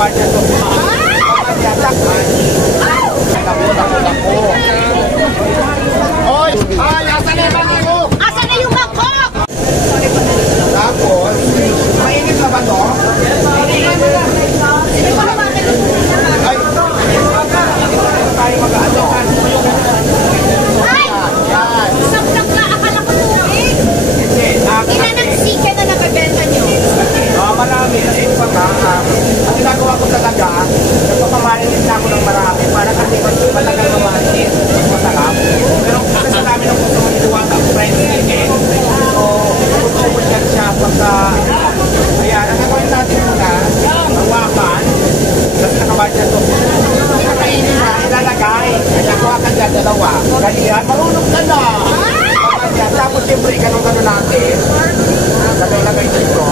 kabayan to. Oy! Ay, asan na yung bangko? Asan na yung bangko? Tapos, mainit na ba to? Hindi ko naman ay, tayo mag-ano. Ay! Isang plakla, akala ko tubig. Ilan ang sika na nakabenta nyo? Marami. Kasi ito pa ang ginagawa ko talaga, nagpapamalinis na ako ng marami para kasi pag malagal mamalinis, masarap. Pero kasi sa dami ng gusto mong iluwa ang friends natin. So, tutubod yan siya pagka, ayan, ang gagawin natin muna, hawakan, tapos nakabahan siya ito. Kakainin na, ilalagay. Kaya hawakan siya, dalawa. Kaya, marunong ka na. Tapos siyempre, ganun-ganun natin. Lagay-lagay dito.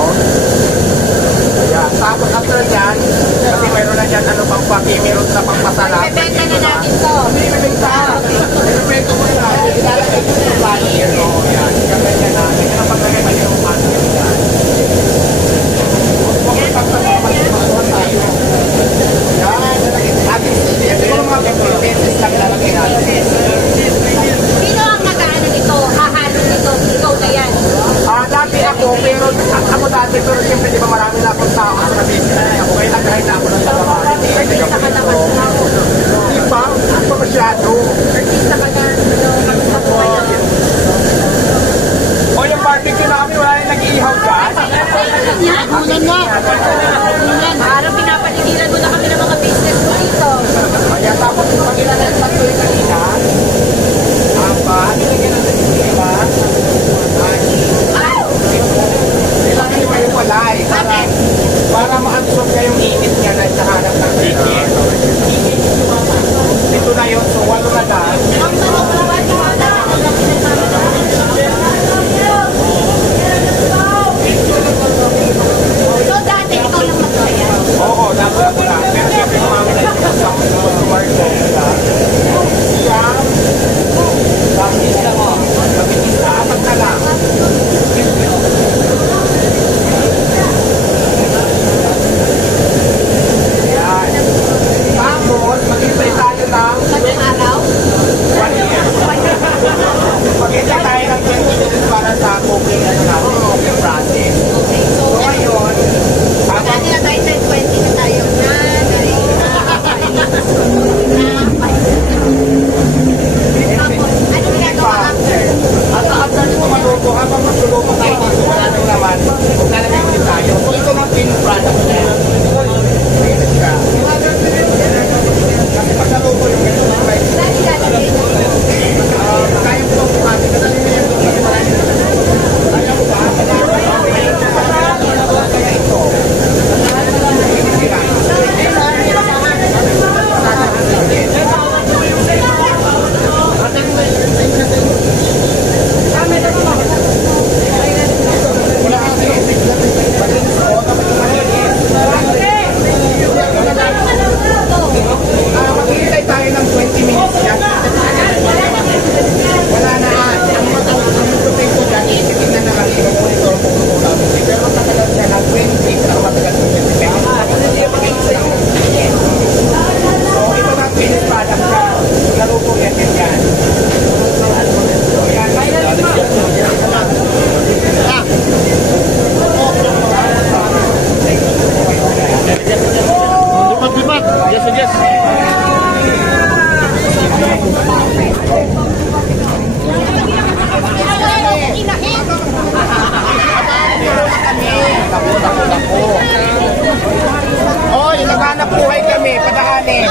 Ayan. Tapos after yan, kasi mayroon na dyan ano pang meron na pang masarap. Ibebenta na natin to. Hindi, ibebenta. Ibebenta mo na. Ilalagay ko yung flyer. Ayan. Ganyan na. Ganyan na paglagay pa yung flyer. Huwag mo ipagpapapagpapagawa tayo. Ayan. Ating sili. Ito yung mga beses lang lalagay natin. Sino ang nag-ano nito? Hahalo nito? Ikaw na yan. Dati ako dati, pero siyempre di ba marami na akong tao sa business ako, kaya nagkahin na ako ng talaman. Artista ka naman. Di ba? Hindi pa masyado. Artista ka na. O yung barbecue namin, wala na nag-iihaw dyan. Ulan na. Ulan. Parang pinapaligiran mo na kami ng mga business mo dito. Kaya tapos pag ilan-ilan ko yung kanina, nilagyan natin yung iba. Kailangan yung may walay para ma-absorb niya yung init niya na isahanap ng init. Ito na yun, so walo na lang. So dati ikaw lang magkaya? Oo, dapat ako na. Pero siyempre kumami na yung sa customer ko. Siyam. Bakit na mo? Apat na lang. Ayan. Tapos, mag-intay tayo ng Ilang araw? 1 year. Mag-intay tayo ng 20 minutes para sa cooking cooking process. Okay, so Ngayon, dati na tayo 10-20 na tayo na. Ano ginagawa after? after nito maluto, habang magluluto tayo dito, wala nang laman, maglalagay ulit tayo. So ito lang pin product na yan. Mainit siya. Kasi pag naluto yung ito ng rice, Saan ilalagay? kaya mo ito kasi kadali mo yung kasi marami na kaya mo ba? Kaya ito. Maghihintay tayo ng 20 minutes yan. Wala na. Ang potato dyan, itignan na lang yung monitor kung wala. Pero matagal siya na 20, pero matagal siya 20 minutes. So, ito na finished product siya. Laro po yan yan. So, yan. Lipat-lipat. Yes, yes. Oy, naghanap buhay kami, padahanin.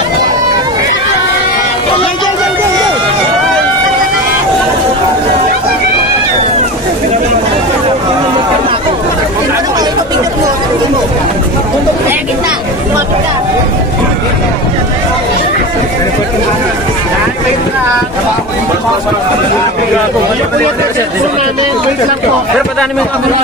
Pero padaan mo yung camera.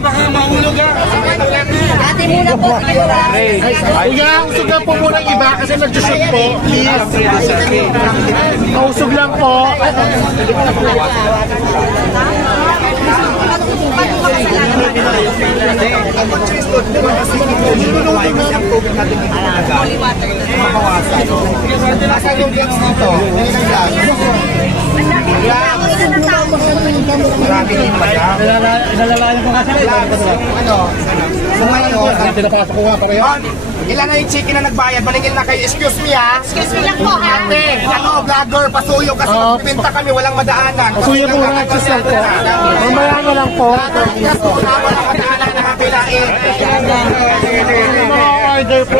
Baka mahulog ka. Ate muna po. Kuya, usog lang po muna iba kasi nag-shoot po. Please. Mausog lang po. Ang tubig natin dito talaga. Mabawasan. Nasa yung gloves dito. Marami din pala. Inalalayan ko kasi. Gloves. Yung ano, Pinapasok ko nga pareho. ilan na yung chicken na nagbayad? Maningil na kayo. Excuse me ha. Excuse me lang po, ha? Ate, ano, vlogger, pasuyo kasi magpipinta kami, walang madaanan. Pasuyo po na, just lang po. Mamaya ko lang po. Walang madaanan na kapilain. Mga order po.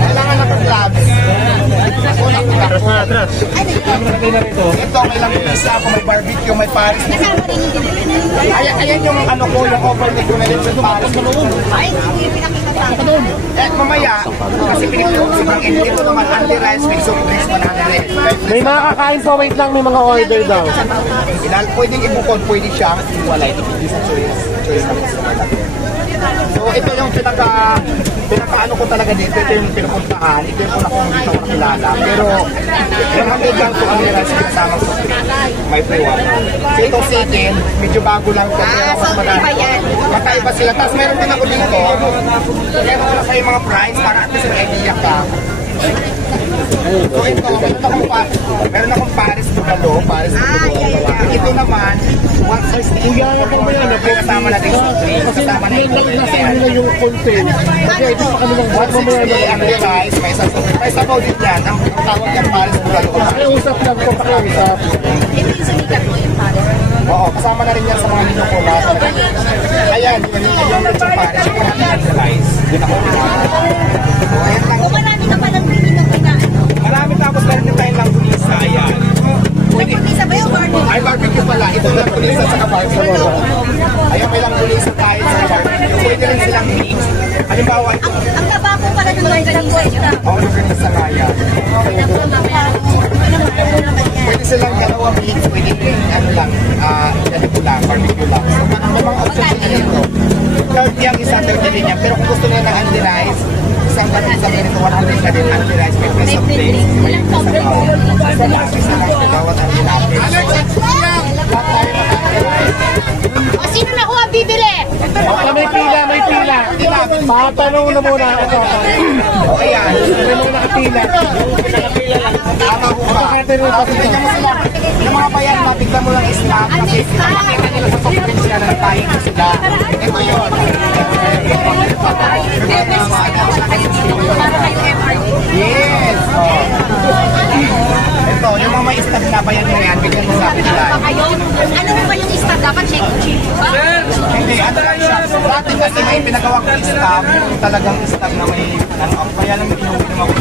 Kailangan na pag gloves. Atras. Ito, may lang pizza ako, may barbecue, may Paris. Kasama rin yung dinala. Ayan yung ano ko, yung overnight ko na rin sa Paris. Ay, hindi pinakita sa akin. Mamaya, kasi pinipilong si Mang Ed, ito naman anti-rice, may soup drinks 100. May mga kakain po, wait lang, may mga order daw. Pwedeng ibukod, pwede siyang iwalay. Ito sa choice namin sa mga. So ito yung pinaka-ano ko talaga dito, ito yung pinupuntahan, ito yung una kong dito ko nakilala. Pero yung hanggang lang ito ang rice kasama sa may flavor. So itong chicken, medyo bago lang ito. So iba yan. Magkaiba sila. Tapos meron din ako dito. Meron ko na sa mga price para at least may idea ka. So ito, meron akong Paris Bugalo. Paris Bugalo. Ito naman, 160. Kuya, ano po ba yan? Kasama natin sa drink. Kasi Kasama yan natin lang nasa inyo lang yung content. Kasi ito sa kanilang buwan mamaya na ang rice, may sabaw din yan. Ang tawag yan Paris Bugalo. Pakiusap lang po, pakiusap. Ito yung sumikat mo yung pare. Oo, kasama na rin yan sa mga menu ko. Ayan, yung Paris. Yung rice. Yun ako. So, ayan lang. O marami ka palang pili ng pinaano. Marami tapos meron din tayong langgunisa. Ayan. Pwede isa ba yung order? Ay, barbecue pala. Ito langgunisa sa barbecue. Ayan, may langgunisa tayo sa barbecue. Pwede rin silang mix. Halimbawa, ito. Ang taba po pala ng organisa. Oo, langgunisa nga yan. Pwede silang dalawang mix. Pwede rin, ano lang, ganito lang, barbecue lang. So, parang may mga options na dito. 30 ang isang 30 din yan. Pero kung gusto nila ng anti-rice, isang ganito na din anti-rice. May press of place. Walang sobrang Bawat anti-rice. O sino na kuha bibili? May pila, may pila. Patanong na muna ako. O, ayan. May mga nakapila. Tama po ba? Tignan mo sila. Yung mga bayan, matignan mo lang snack. Kasi makikita nila sa pagpapensya na tayo na sila. Ito yun. Yes. Oh. Ito, yung mga may snack na bayan na yan, bigyan mo sa akin nila. Ano mo ba yungista? Dapat check ba? Hindi, ano lang siya. Dati kasi may pinagawa ko snack, yung talagang snack na may, ano, kaya lang may inuwi ng mga